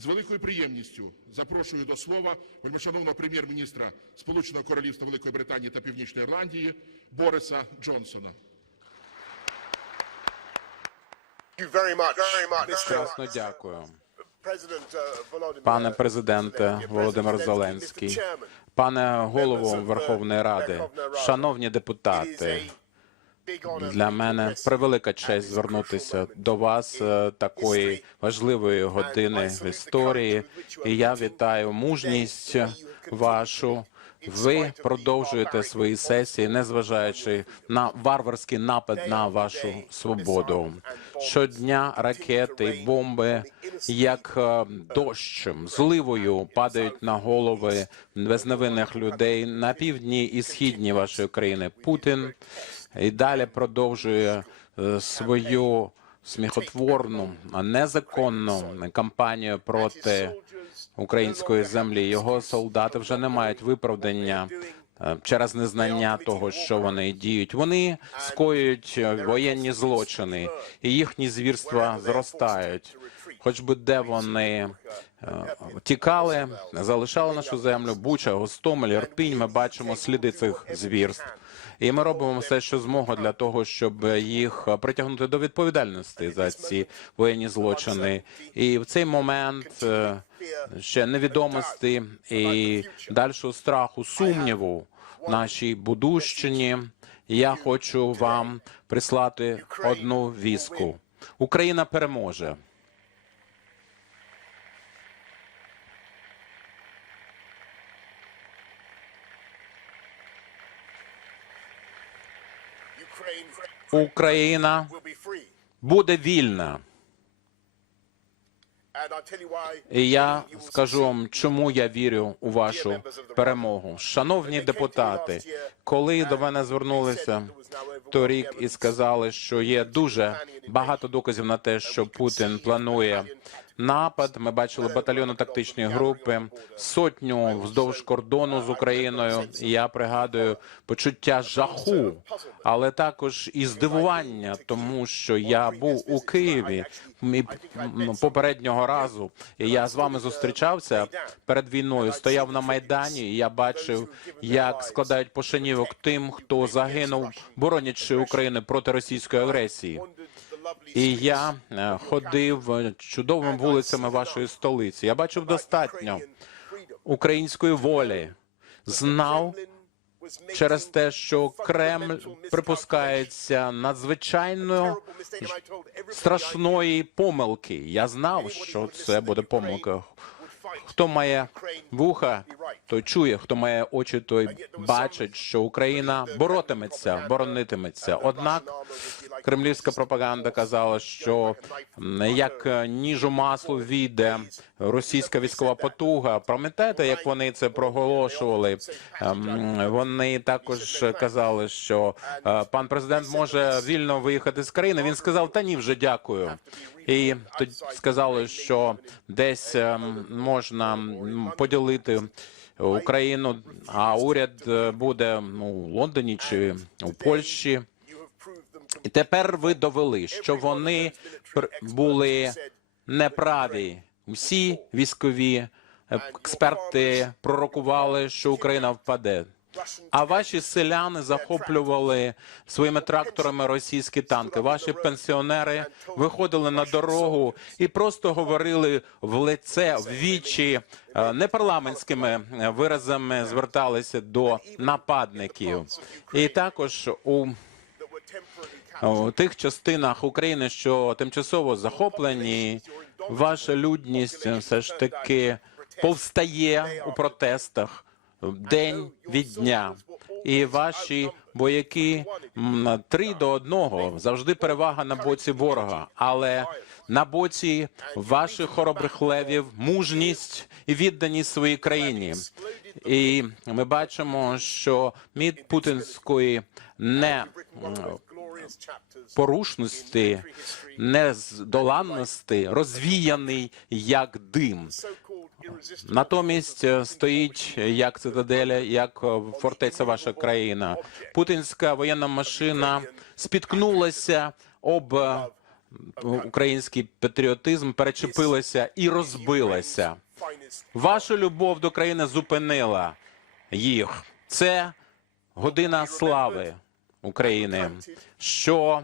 З великою приємністю запрошую до слова вельмишановного прем'єр-міністра Сполученого Королівства Великої Британії та Північної Ірландії Бориса Джонсона. Красно дякую. Uh, Volodymyr Пане президенте Володимир Зеленський, пане голово Верховної Ради, шановні депутати. Для мене превелика честь звернутися до вас е, такої важливої години в історії. І я вітаю мужність вашу. Ви продовжуєте свої сесії, незважаючи на варварський напад на вашу свободу. Щодня ракети, й бомби, як е, дощем, зливою падають на голови безневинних людей на півдні і східні вашої країни. Путін і далі продовжує е, свою сміхотворну, незаконну кампанію проти української землі. Його солдати вже не мають виправдання е, через незнання того, що вони діють. Вони скоюють воєнні злочини, і їхні звірства зростають. Хоч би де вони е, тікали, залишали нашу землю, Буча, Гостомель, Ірпінь. Ми бачимо сліди цих звірств. І ми робимо все, що змога для того, щоб їх притягнути до відповідальності за ці воєнні злочини. І в цей момент е, ще невідомості і дальшого страху, сумніву в нашій будущині. Я хочу вам прислати одну віску. Україна переможе. Україна буде вільна. І я скажу вам, чому я вірю у вашу перемогу. Шановні депутати, коли до мене звернулися торік і сказали, що є дуже багато доказів на те, що Путін планує напад. Ми бачили батальйони тактичної групи, сотню вздовж кордону з Україною. Я пригадую почуття жаху, але також і здивування, тому що я був у Києві попереднього разу. Я з вами зустрічався перед війною. Стояв на майдані. і Я бачив, як складають пошанівок тим, хто загинув, боронячи Україну проти російської агресії. І я е, ходив е, чудовими вулицями вашої столиці. Я бачив достатньо української волі. Знав через те, що Кремль припускається надзвичайно страшної помилки. Я знав, що це буде помилка. Хто має вуха, той чує, хто має очі, той бачить, що Україна боротиметься, боронитиметься. Однак кремлівська пропаганда казала, що як е, ніж у масло війде російська військова потуга. Пам'ятаєте, як вони це проголошували? Ем, Вони також казали, що е, пан президент може вільно виїхати з країни. Він сказав: та ні, вже дякую. І тоді сказали, що десь ем, можна поділити Україну, а уряд е, буде ну, у Лондоні чи у Польщі. І тепер ви довели, що вони були неправі. Усі військові експерти пророкували, що Україна впаде. А ваші селяни захоплювали своїми тракторами російські танки. Ваші пенсіонери виходили на дорогу і просто говорили в лице в вічі е, непарламентськими е, виразами зверталися до нападників. І також у у тих частинах України, що тимчасово захоплені, ваша людність все ж таки повстає у протестах день від дня. І ваші бояки три до одного завжди перевага на боці ворога, але на боці ваших хоробрих левів мужність і відданість своїй країні. І ми бачимо, що мід путінської не порушності, нездоланності розвіяний як дим. Натомість стоїть як цитаделя, як фортеця ваша країна. Путінська воєнна машина спіткнулася об український патріотизм перечепилася і розбилася. Ваша любов до країни зупинила їх. Це година слави України, що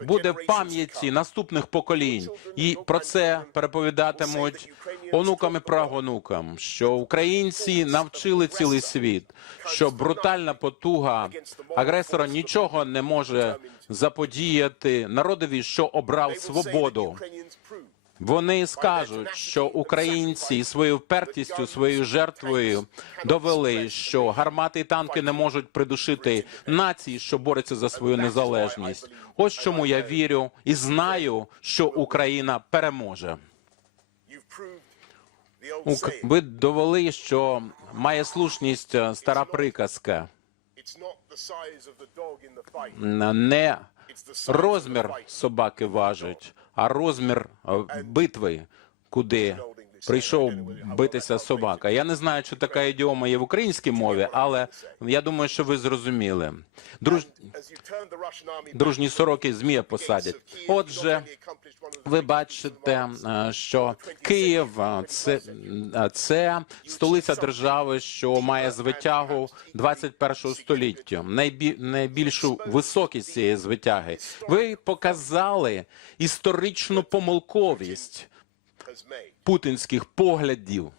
буде в пам'яті наступних поколінь, і про це переповідатимуть онукам і прагонукам, що українці навчили цілий світ, що брутальна потуга агресора нічого не може заподіяти народові, що обрав свободу. Вони скажуть, що українці своєю впертістю, своєю жертвою довели, що гармати і танки не можуть придушити нації, що борються за свою незалежність. Ось чому я вірю і знаю, що Україна переможе. Ви довели, що має слушність е, стара приказка. Не розмір собаки важить, а розмір е, битви, куди прийшов битися собака. Я не знаю, чи така ідіома є в українській мові, але я думаю, що ви зрозуміли. Друж... Дружні сороки змія посадять. Отже, ви бачите, е, що Київ е, це, е, це столиця держави, що має звитягу 21 століття, найбі, найбільшу високість цієї звитяги. Ви показали історичну помилковість. Путінських поглядів,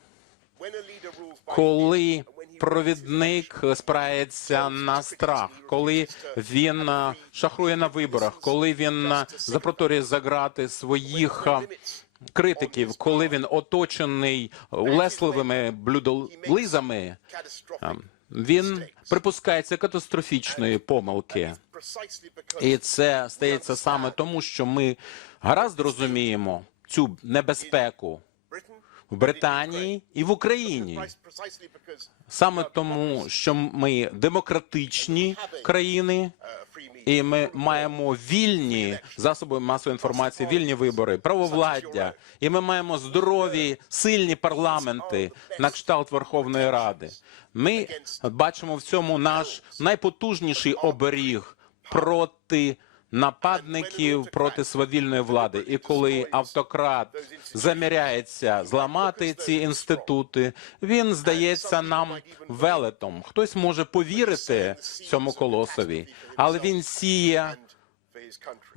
коли провідник спирається на страх, коли він шахрує на виборах, коли він запроторює за грати своїх е, критиків, коли він оточений улесливими блюдолизами, catastrophic, е, він припускається катастрофічної помилки. І це стається саме тому, що ми гаразд розуміємо цю небезпеку в Британії і в Україні. Саме тому, що ми демократичні країни, і ми маємо вільні засоби масової інформації, вільні вибори, правовладдя, і ми маємо здорові, сильні парламенти на кшталт Верховної Ради. Ми бачимо в цьому наш найпотужніший оберіг проти нападників проти свавільної влади. І коли автократ заміряється зламати ці інститути, він здається нам велетом. Хтось може повірити цьому колосові, але він сіє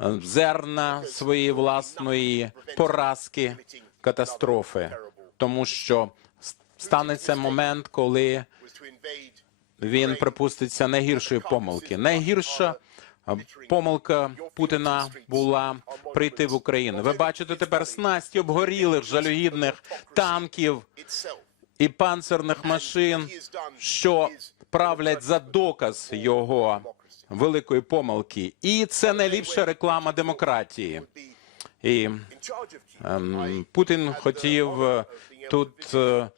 е, зерна своєї власної поразки, катастрофи, тому що станеться момент, коли він припуститься найгіршої помилки. Найгірша помилка Путіна була прийти в Україну. Ви бачите тепер снасті обгорілих жалюгідних танків і панцерних машин, що правлять за доказ його великої помилки. І це найліпша реклама демократії. І ем, Путін хотів е, тут е,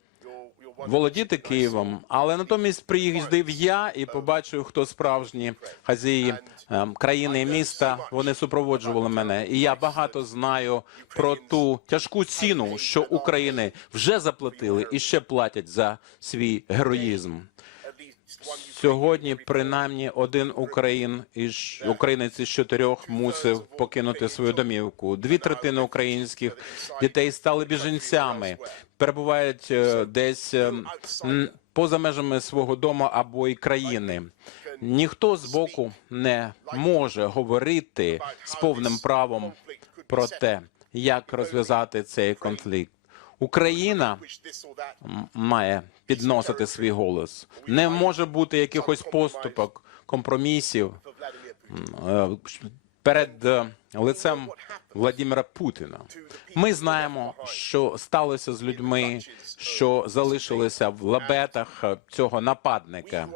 володіти Києвом, але натомість приїздив я і побачив, хто справжні хазії ем, країни і міста. Вони супроводжували мене, і я багато знаю про ту тяжку ціну, що України вже заплатили і ще платять за свій героїзм. Сьогодні принаймні один україн із українець із чотирьох мусив покинути свою домівку. Дві третини українських дітей стали біженцями, перебувають е, десь е, поза межами свого дому або й країни. Ніхто з боку не може говорити з повним правом про те, як розв'язати цей конфлікт. Україна має підносити свій голос. Не може бути якихось поступок, компромісів е, перед е, лицем Владимира Путіна. Ми знаємо, що сталося з людьми, що залишилися в лабетах е, цього нападника.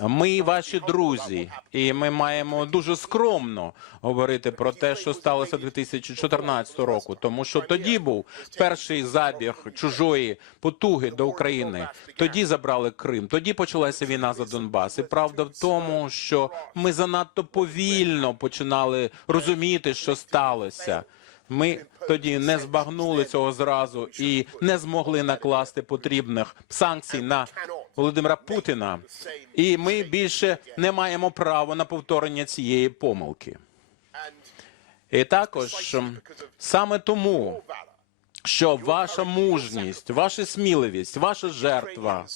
Ми ваші друзі, і ми маємо дуже скромно говорити про те, що сталося 2014 року, тому що тоді був перший забіг чужої потуги до України. Тоді забрали Крим, тоді почалася війна за Донбас. І правда в тому, що ми занадто повільно починали розуміти, що сталося. Ми тоді не збагнули цього зразу і не змогли накласти потрібних санкцій на Володимира Путіна. І ми більше не маємо права на повторення цієї помилки. І також саме тому, що ваша мужність, ваша сміливість, ваша жертва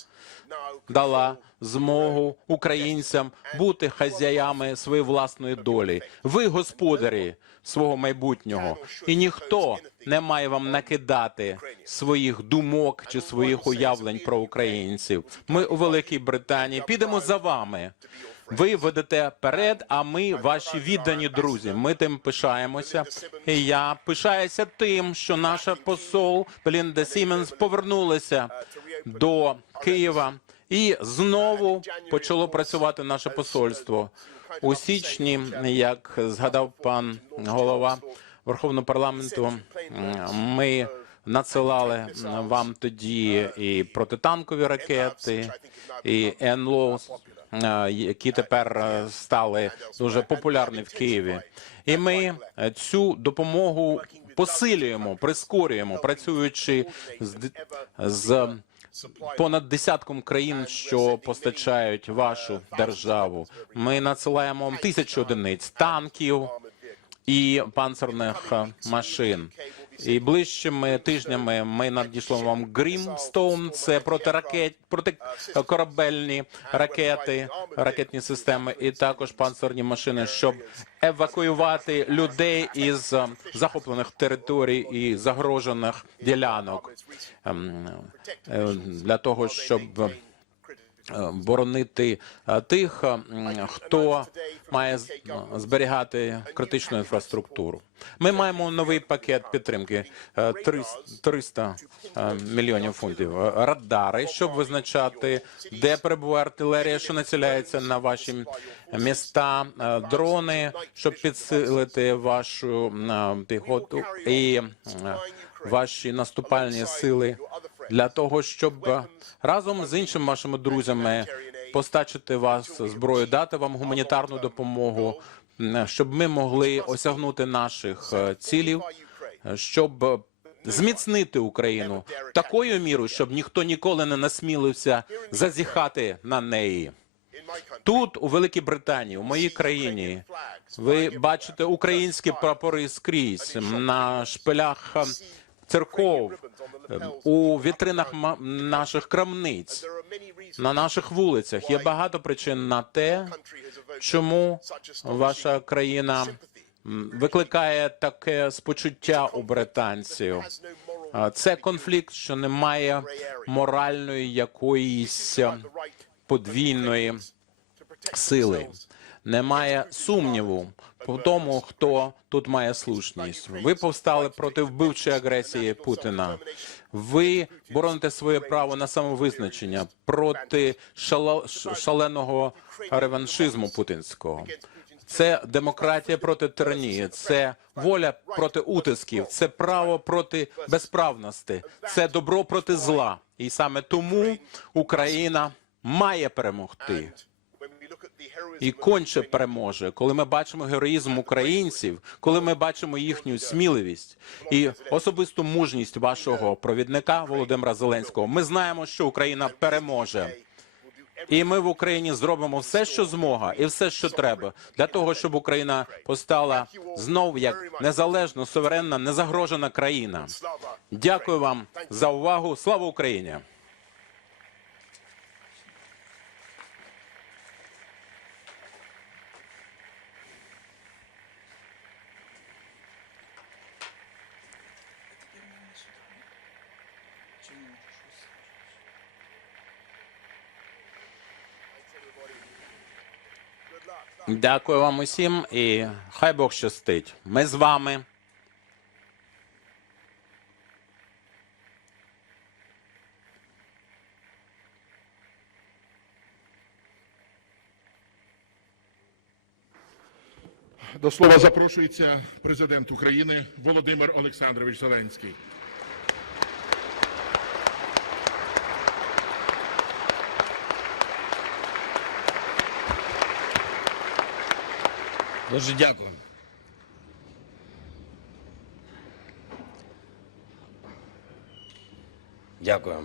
дала змогу українцям бути хазяями своєї власної долі. Ви господарі свого майбутнього, і ніхто не має вам накидати своїх думок чи своїх уявлень про українців. Ми у Великій Британії підемо за вами. Ви ведете перед, а ми ваші віддані друзі. Ми тим пишаємося. І я пишаюся тим, що наша посол Белінда Сіменс повернулася до Києва і знову почало працювати наше посольство у січні. Як згадав пан голова Верховного парламенту, ми надсилали вам тоді і протитанкові ракети, і НЛО, е, які тепер е, стали дуже популярні в Києві. І ми цю допомогу посилюємо, прискорюємо, працюючи з, з понад десятком країн, що постачають вашу державу. Ми надсилаємо тисячу одиниць танків і панцерних е, машин. І ближчими тижнями ми надійшло вам Грімстоун. Це протиракет, протикорабельні ракети, ракетні системи, і також панцерні машини, щоб евакуювати людей із е, захоплених територій і загрожених ділянок Ем, е, для того, щоб боронити е, тих, е, хто має е, зберігати критичну інфраструктуру. Ми маємо новий пакет підтримки е, 300 300 е, мільйонів фунтів. Е, Радари, щоб визначати, де перебуває артилерія, що націляється на ваші міста, е, дрони, щоб підсилити вашу е, піхоту і е, ваші наступальні сили для того, щоб е, разом з іншими вашими друзями постачити вас зброю, дати вам гуманітарну допомогу, щоб ми могли осягнути наших е, цілів, е, щоб зміцнити Україну такою мірою, щоб ніхто ніколи не насмілився зазіхати на неї. Тут, у Великій Британії, у моїй країні, ви бачите українські прапори скрізь на шпилях церков, у вітринах наших крамниць, на наших вулицях. Є багато причин на те, чому ваша країна викликає таке спочуття у британців. Це конфлікт, що не має моральної якоїсь е, подвійної сили. Немає сумніву по тому, хто тут має слушність. Ви повстали проти вбивчої агресії Путіна. Ви бороните своє право на самовизначення проти шаленого реваншизму путінського. Це демократія проти тиранії, це воля проти утисків, це право проти безправності, це добро проти зла. І саме тому Україна має перемогти і конче переможе, коли ми бачимо героїзм українців, коли ми бачимо їхню сміливість і особисту мужність вашого провідника Володимира Зеленського. Ми знаємо, що Україна переможе. І ми в Україні зробимо все, що змога, і все, що треба, для того, щоб Україна постала знов як незалежна, суверенна, незагрожена країна. Дякую вам за увагу. Слава Україні! Дякую вам усім і хай Бог щастить. Ми з вами. До слова запрошується президент України Володимир Олександрович Зеленський. Дуже дякую. Дякую.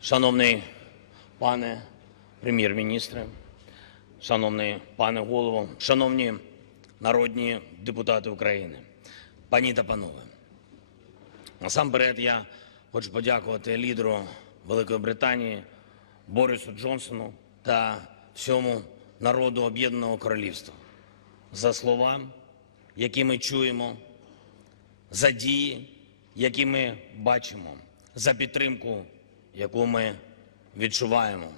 Шановний пане прем'єр-міністре, шановний пане голово, шановні народні депутати України, пані та панове. Насамперед я хочу подякувати лідеру Великої Британії Борису Джонсону та всьому народу Об'єднаного Королівства за слова, які ми чуємо, за дії, які ми бачимо, за підтримку, яку ми відчуваємо,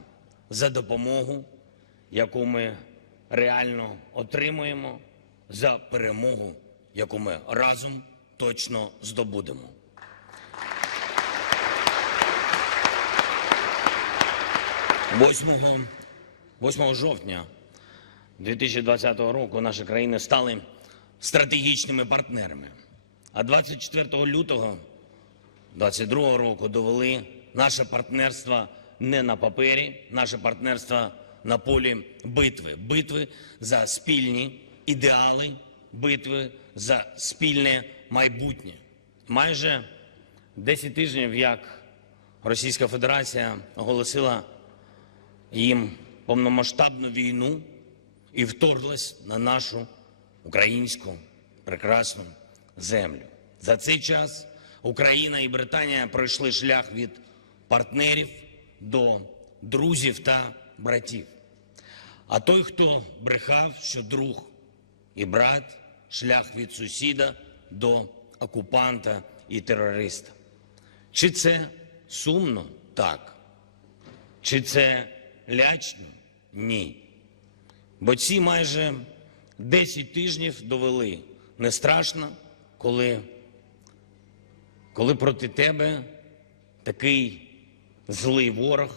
за допомогу, яку ми реально отримуємо, за перемогу, яку ми разом точно здобудемо. 8, 8 жовтня 2020 року наші країни стали стратегічними партнерами. А 24 лютого 2022 року довели наше партнерство не на папері, наше партнерство на полі битви. Битви за спільні ідеали, битви за спільне майбутнє. Майже 10 тижнів, як Російська Федерація оголосила їм повномасштабну війну і вторглась на нашу українську прекрасну землю. За цей час Україна і Британія пройшли шлях від партнерів до друзів та братів. А той, хто брехав, що друг і брат, шлях від сусіда до окупанта і терориста. Чи це сумно? Так. Чи це лячно? Ні. Бо ці майже 10 тижнів довели не страшно, коли, коли проти тебе такий злий ворог,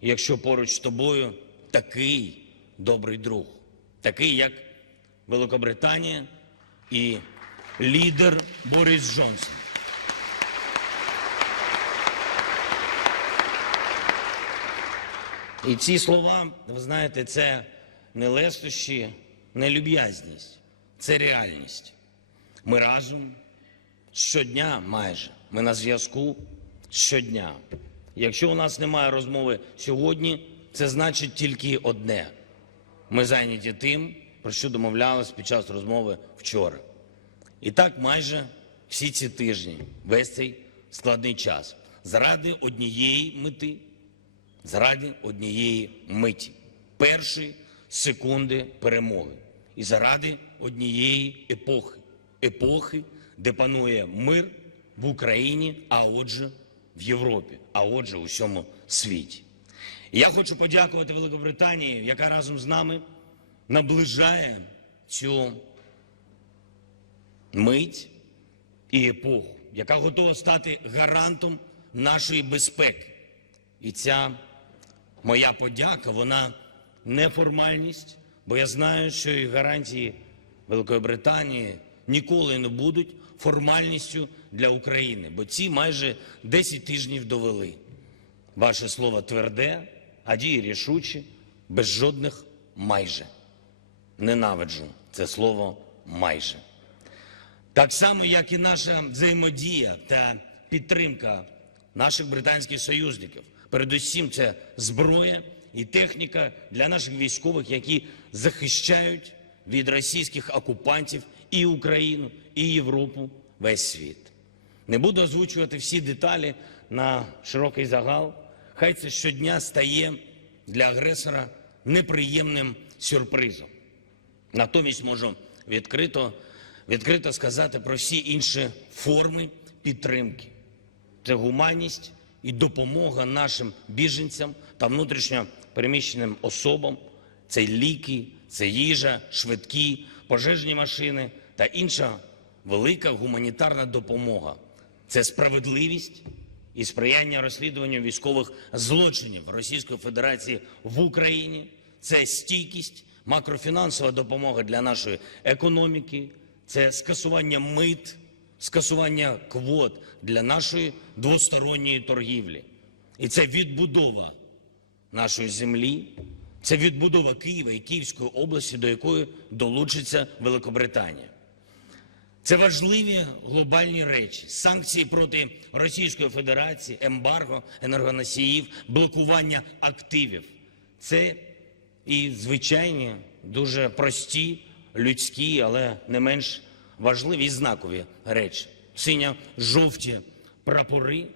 якщо поруч з тобою такий добрий друг, такий, як Великобританія і лідер Борис Джонсон. І ці слова, ви знаєте, це не лестощі, не люб'язність, це реальність. Ми разом щодня майже. Ми на зв'язку щодня. Якщо у нас немає розмови сьогодні, це значить тільки одне: ми зайняті тим, про що домовлялись під час розмови вчора. І так майже всі ці тижні, весь цей складний час, заради однієї мети заради однієї миті, першої секунди перемоги, і заради однієї епохи, епохи, де панує мир в Україні, а отже, в Європі, а отже, у всьому світі. Я хочу подякувати Великобританії, яка разом з нами наближає цю мить і епоху, яка готова стати гарантом нашої безпеки. І ця моя подяка, вона не формальність, бо я знаю, що і гарантії Великої Британії ніколи не будуть формальністю для України, бо ці майже 10 тижнів довели. Ваше слово тверде, а дії рішучі, без жодних майже. Ненавиджу це слово майже. Так само, як і наша взаємодія та підтримка наших британських союзників. Передусім, це зброя і техніка для наших військових, які захищають від російських окупантів і Україну, і Європу, весь світ. Не буду озвучувати всі деталі на широкий загал. Хай це щодня стає для агресора неприємним сюрпризом. Натомість можу відкрито, відкрито сказати про всі інші форми підтримки. Це гуманність і допомога нашим біженцям та внутрішньо переміщеним особам. Це ліки, це їжа, швидкі, пожежні машини та інша велика гуманітарна допомога. Це справедливість і сприяння розслідуванню військових злочинів Російської Федерації в Україні. Це стійкість, макрофінансова допомога для нашої економіки, це скасування мит, скасування квот для нашої двосторонньої торгівлі. І це відбудова нашої землі, це відбудова Києва і Київської області, до якої долучиться Великобританія. Це важливі глобальні речі: санкції проти Російської Федерації, ембарго енергоносіїв, блокування активів. Це і звичайні, дуже прості людські, але не менш важливі і знакові речі. Синьо-жовті прапори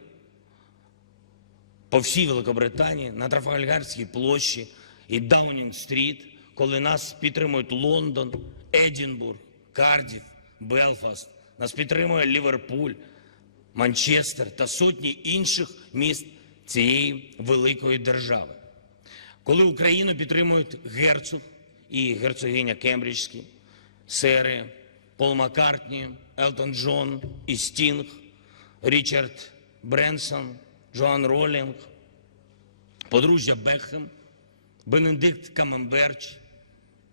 по всій Великобританії, на Трафальгарській площі і Даунінг-стріт, коли нас підтримують Лондон, Едінбург, Кардіф, Белфаст, нас підтримує Ліверпуль, Манчестер та сотні інших міст цієї великої держави. Коли Україну підтримують герцог і герцогиня Кембриджські, сери Пол Маккартні, Елтон Джон і Стінг, Річард Бренсон, Джоан Ролінг, подружжя Бекхем, Бенедикт Камемберч,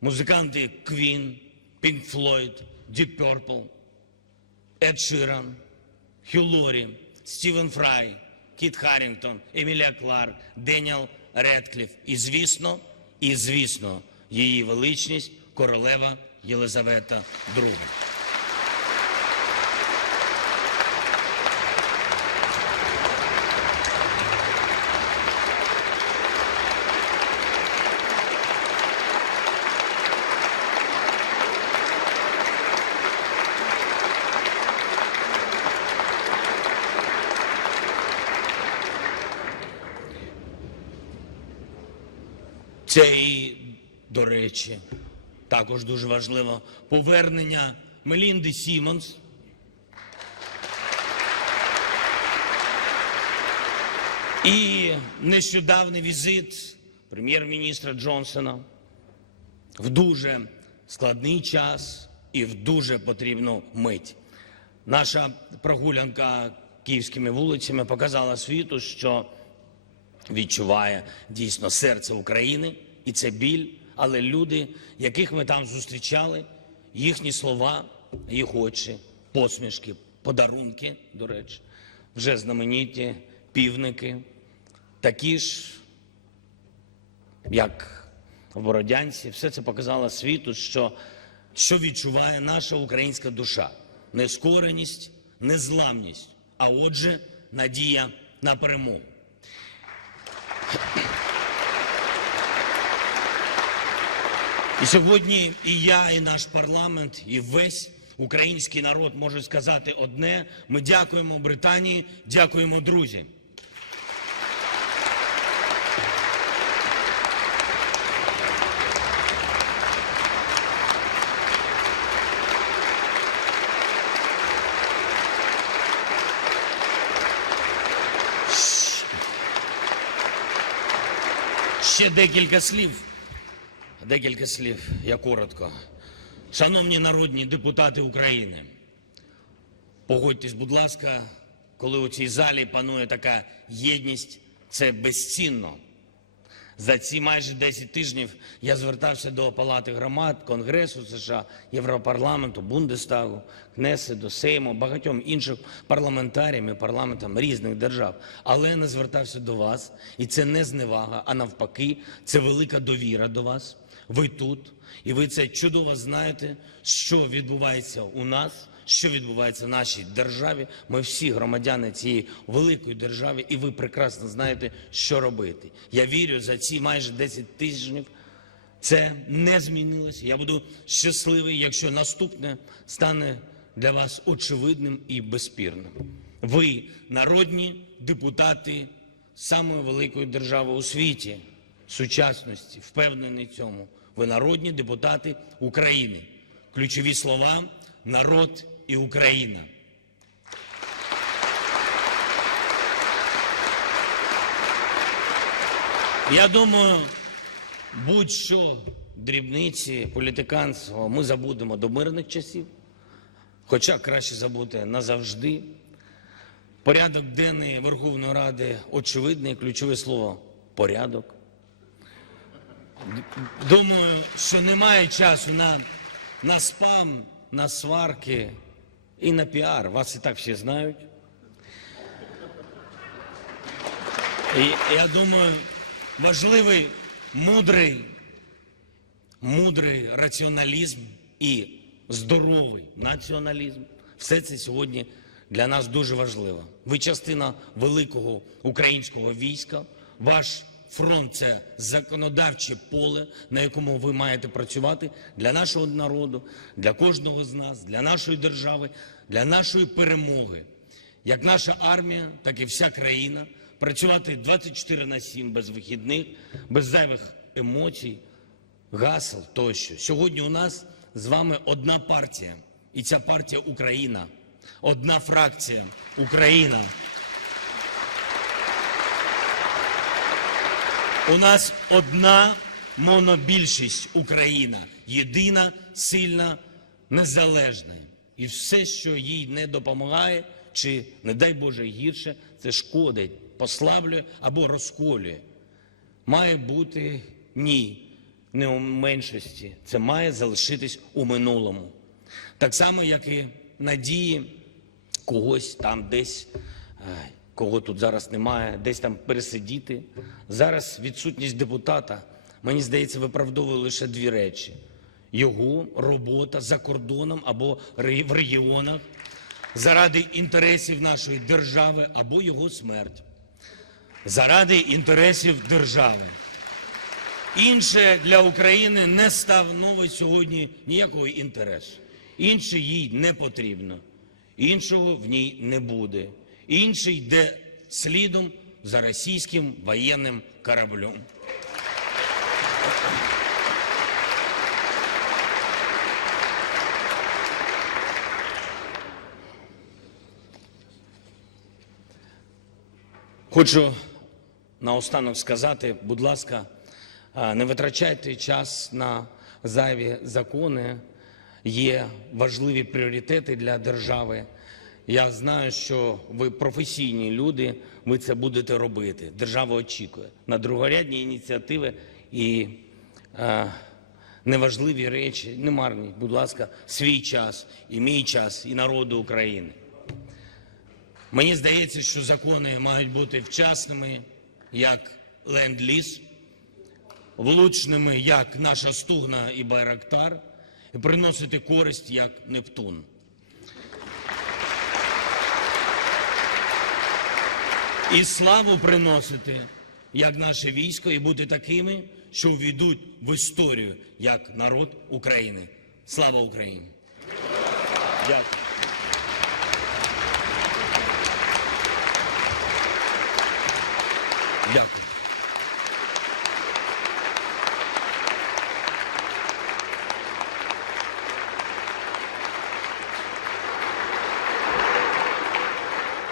музиканти Квін, Пінк Флойд, Deep Purple, Ед Ширан, Хью Лорі, Стівен Фрай, Кіт Харрінгтон, Емілія Кларк, Деніел Редкліф і, звісно, і, звісно, її величність королева Єлизавета II. Це і, речі, також дуже важливо повернення Мелінди Сімонс. І нещодавний візит прем'єр-міністра Джонсона в дуже складний час і в дуже потрібну мить. Наша прогулянка київськими вулицями показала світу, що відчуває дійсно серце України, і це біль. Але люди, яких ми там зустрічали, їхні слова, їх очі, посмішки, подарунки, до речі, вже знамениті півники, такі ж, як в Бородянці, все це показало світу, що, що відчуває наша українська душа: нескореність, незламність, а отже, надія на перемогу. І сьогодні і я, і наш парламент, і весь український народ може сказати одне: ми дякуємо Британії, дякуємо друзі. Ще декілька слів. Декілька слів, я коротко. Шановні народні депутати України, погодьтесь, будь ласка, коли у цій залі панує така єдність, це безцінно. За ці майже 10 тижнів я звертався до Палати громад, Конгресу США, Європарламенту, Бундестагу, Кнесету, Сейму, багатьом інших парламентаріям і парламентам різних держав. Але не звертався до вас, і це не зневага, а навпаки, це велика довіра до вас. Ви тут, і ви це чудово знаєте, що відбувається у нас, що відбувається в нашій державі. Ми всі громадяни цієї великої держави, і ви прекрасно знаєте, що робити. Я вірю, за ці майже 10 тижнів це не змінилося. Я буду щасливий, якщо наступне стане для вас очевидним і безспірним. Ви народні депутати самої великої держави у світі, сучасності, впевнений цьому. Ви народні депутати України. Ключові слова народ і Україна. Я думаю, будь-що дрібниці, політиканство ми забудемо до мирних часів, хоча краще забути назавжди. Порядок денний Верховної Ради очевидний, ключове слово порядок. Думаю, що немає часу на, на спам, на сварки і на піар. Вас і так всі знають. І я думаю, важливий мудрий, мудрий раціоналізм і здоровий націоналізм. Все це сьогодні для нас дуже важливо. Ви частина великого українського війська. Ваш фронт це законодавче поле, на якому ви маєте працювати для нашого народу, для кожного з нас, для нашої держави, для нашої перемоги. Як наша армія, так і вся країна працювати 24 на 7 без вихідних, без зайвих емоцій, гасел тощо. Сьогодні у нас з вами одна партія, і ця партія Україна, одна фракція Україна. У нас одна монобільшість Україна, єдина, сильна, незалежна. І все, що їй не допомагає, чи, не дай Боже, гірше, це шкодить, послаблює або розколює. Має бути ні, не у меншості. Це має залишитись у минулому. Так само, як і надії когось там десь, е, кого тут зараз немає, десь там пересидіти. Зараз відсутність депутата, мені здається, виправдовує лише дві речі: його робота за кордоном або в регіонах заради інтересів нашої держави або його смерть. Заради інтересів держави. Інше для України не становить сьогодні ніякого інтересу. Інше їй не потрібно. Іншого в ній не буде. Інший йде слідом за російським воєнним кораблем. Хочу наостанок сказати, будь ласка, не витрачайте час на зайві закони. Є важливі пріоритети для держави. Я знаю, що ви професійні люди, ви це будете робити. Держава очікує на другорядні ініціативи і е, неважливі речі, не марні, будь ласка, свій час, і мій час, і народу України. Мені здається, що закони мають бути вчасними, як ленд-ліз, влучними, як наша стугна і байрактар, і приносити користь, як Нептун. І славу приносити, як наше військо, і бути такими, що ввійдуть в історію як народ України. Слава Україні! Дякую.